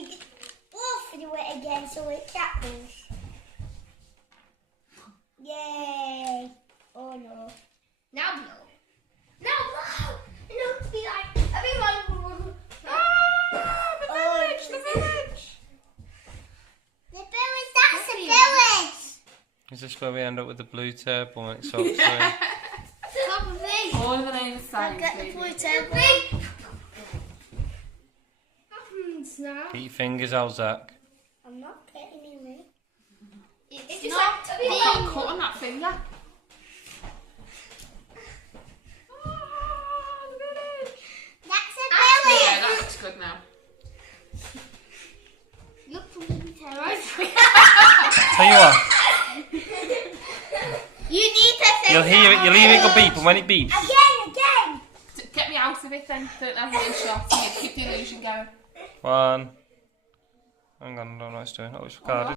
you just both do it again so it tackles. Yay! Oh no. Now blow. Now blow! No, be like, everyone. The village! The village, that's a village! Is this where we end up with the blue turtle when it stops Probably. All of the names I'll signs, get the baby. blue table. Happens now. Keep your fingers out, Zach. I'm not getting any. It's Not just like, You've got a cut on that finger. That's a Yeah, village! that looks good now. look for me, terrorised. Tell you what, You need to think you'll hear it, you'll hear it go beep, and when it beeps, Again! Get me out of it then. Don't have one shot. Yeah, keep the illusion going. one. Hang on, I don't know what it's doing. Oh, it's recorded.